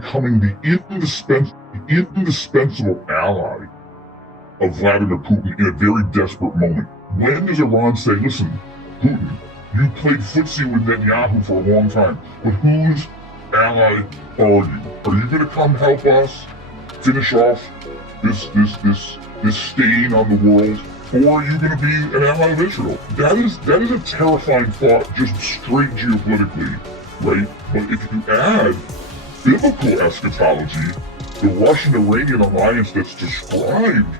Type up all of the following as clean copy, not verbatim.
becoming the indispensable ally of Vladimir Putin in a very desperate moment. When does Iran say, listen, Putin, you played footsie with Netanyahu for a long time, but whose ally are you? Are you going to come help us finish off this stain on the world, or are you going to be an ally of Israel? That is a terrifying thought, just straight geopolitically, right? But if you add biblical eschatology, the Russian-Iranian alliance that's described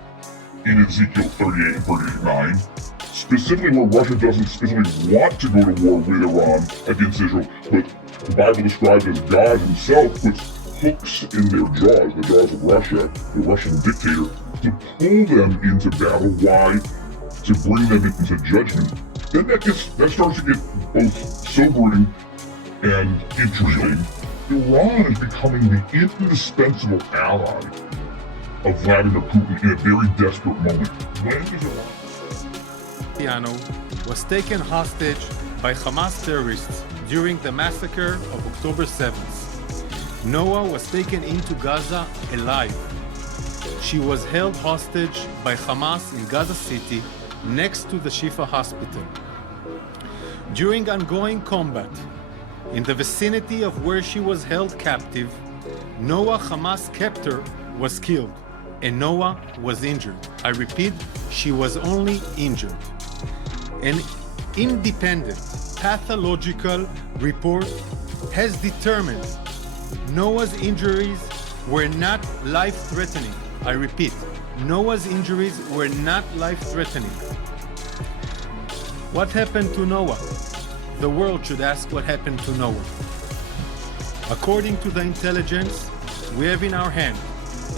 in Ezekiel 38 and 38:9, specifically where Russia doesn't specifically want to go to war with Iran against Israel, but the Bible describes as God himself puts hooks in their jaws, the jaws of Russia, the Russian dictator, to pull them into battle. Why? To bring them into judgment. Then that starts to get both sobering and interesting. Iran is becoming the indispensable ally of Vladimir Putin in a very desperate moment. When does Iran? Was taken hostage by Hamas terrorists during the massacre of October 7th. Noah was taken into Gaza alive. She was held hostage by Hamas in Gaza City next to the Shifa hospital. During ongoing combat in the vicinity of where she was held captive, Noah, Hamas captor, was killed and Noah was injured. I repeat, she was only injured. An independent pathological report has determined Noah's injuries were not life-threatening. I repeat, Noah's injuries were not life-threatening. What happened to Noah? The world should ask what happened to Noah. According to the intelligence we have in our hand,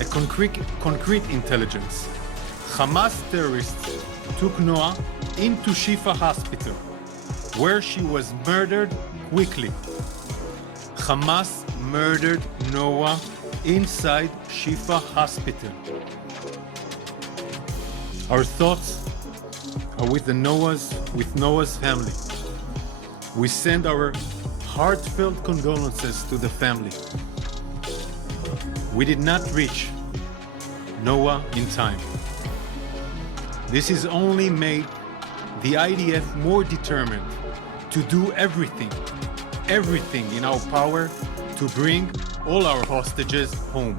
a concrete intelligence, Hamas terrorists took Noah into Shifa hospital, where she was murdered quickly. Hamas murdered Noah inside Shifa hospital. Our thoughts are with Noah's family. We send our heartfelt condolences to the family. We did not reach Noah in time. This has only made the IDF more determined to do everything in our power to bring all our hostages home.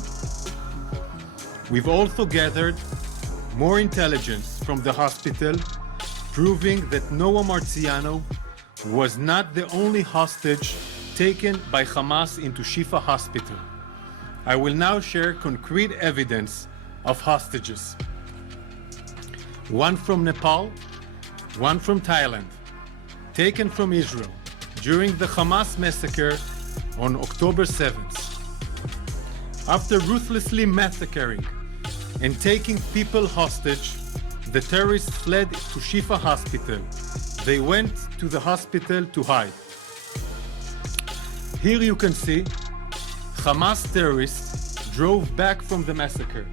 We've also gathered more intelligence from the hospital, proving that Noah Marziano was not the only hostage taken by Hamas into Shifa hospital. I will now share concrete evidence of hostages. One from Nepal, one from Thailand, taken from Israel during the Hamas massacre on October 7th. After ruthlessly massacring and taking people hostage, the terrorists fled to Shifa hospital. They went to the hospital to hide. Here you can see Hamas terrorists drove back from the massacre.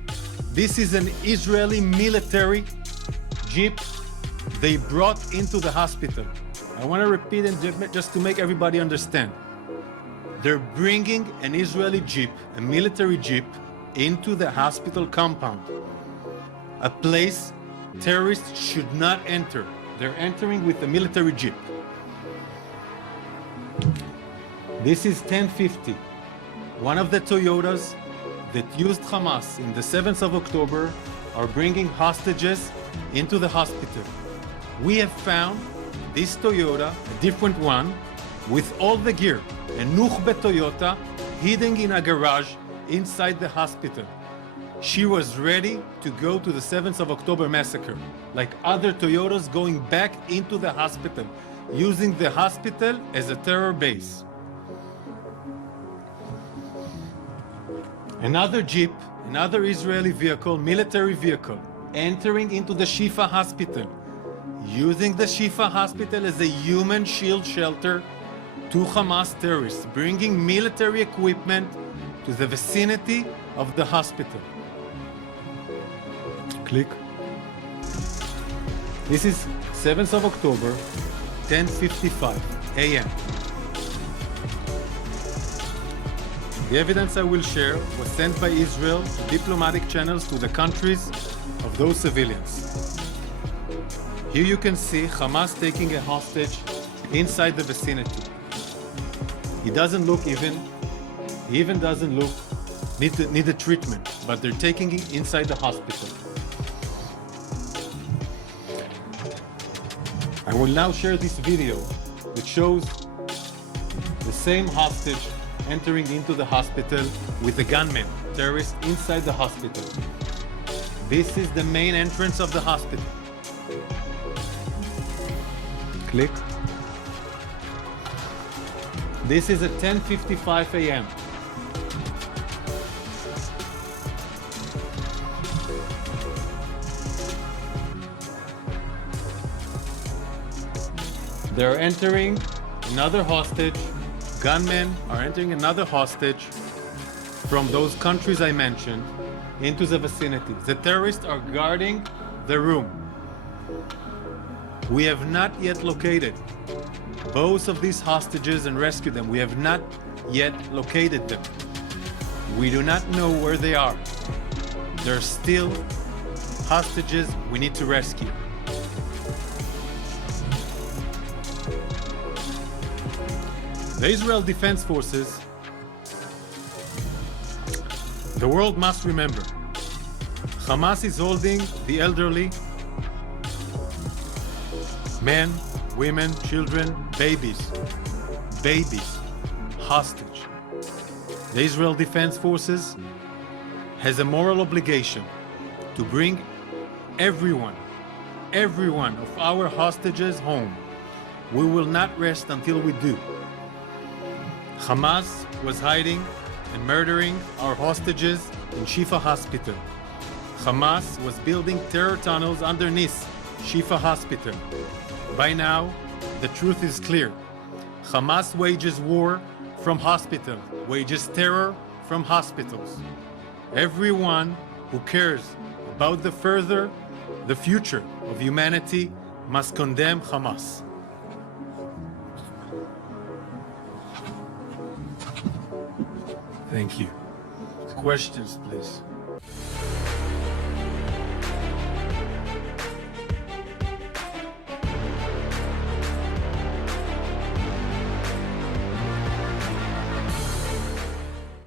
This is an Israeli military jeep they brought into the hospital. I want to repeat it just to make everybody understand. They're bringing an Israeli jeep, a military jeep, into the hospital compound, a place terrorists should not enter. They're entering with a military jeep. This is 1050, one of the Toyotas that used Hamas in the 7th of October are bringing hostages into the hospital. We have found this Toyota, a different one, with all the gear, a Nukhbe Toyota, hidden in a garage inside the hospital. She was ready to go to the 7th of October massacre, like other Toyotas going back into the hospital, using the hospital as a terror base. Another jeep, another Israeli vehicle, military vehicle, entering into the Shifa hospital, using the Shifa hospital as a human shield shelter to Hamas terrorists, bringing military equipment to the vicinity of the hospital. Click. This is 7th of October, 10:55 a.m. The evidence I will share was sent by Israel to diplomatic channels to the countries of those civilians. Here you can see Hamas taking a hostage inside the vicinity. He doesn't look he even doesn't look need a treatment, but they're taking it inside the hospital. I will now share this video which shows the same hostage entering into the hospital with a gunman, terrorist, inside the hospital. This is the main entrance of the hospital. Click. This is at 10:55 a.m. They're entering another hostage. Gunmen are entering another hostage from those countries I mentioned into the vicinity. The terrorists are guarding the room. We have not yet located both of these hostages and rescued them. We have not yet located them. We do not know where they are. They're still hostages we need to rescue. The Israel Defense Forces, the world must remember, Hamas is holding the elderly, men, women, children, babies, hostage. The Israel Defense Forces has a moral obligation to bring every one of our hostages home. We will not rest until we do. Hamas was hiding and murdering our hostages in Shifa Hospital. Hamas was building terror tunnels underneath Shifa Hospital. By now, the truth is clear. Hamas wages war from hospitals, wages terror from hospitals. Everyone who cares about the future of humanity must condemn Hamas. Thank you. Questions, please.